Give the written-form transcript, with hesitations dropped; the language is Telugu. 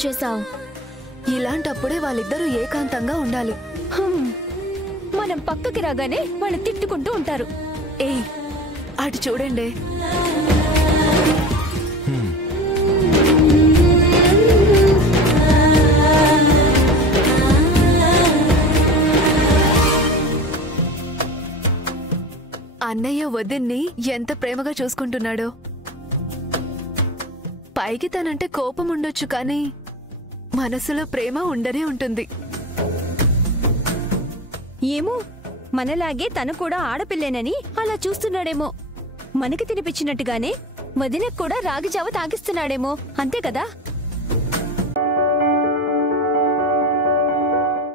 వచ్చేసావు? ఇలాంటప్పుడే వాళ్ళిద్దరూ ఏకాంతంగా ఉండాలి. మనం పక్కకి రాగానే వాళ్ళు తిట్టుకుంటూ ఉంటారు. ఏయ్, అటు చూడండి. అన్నయ్య వదిన్ని ఎంత ప్రేమగా చూసుకుంటున్నాడో. పైకి తనంటే కోపం ఉండొచ్చు, కానీ మనసులో ప్రేమ ఉండనే ఉంటుంది. ఏమో, మనలాగే తను కూడా ఆడపిల్లేనని అలా చూస్తున్నాడేమో. మనకి తినిపించినట్టుగానే వదినకు కూడా రాగి జావ తాగిస్తున్నాడేమో. అంతే కదా?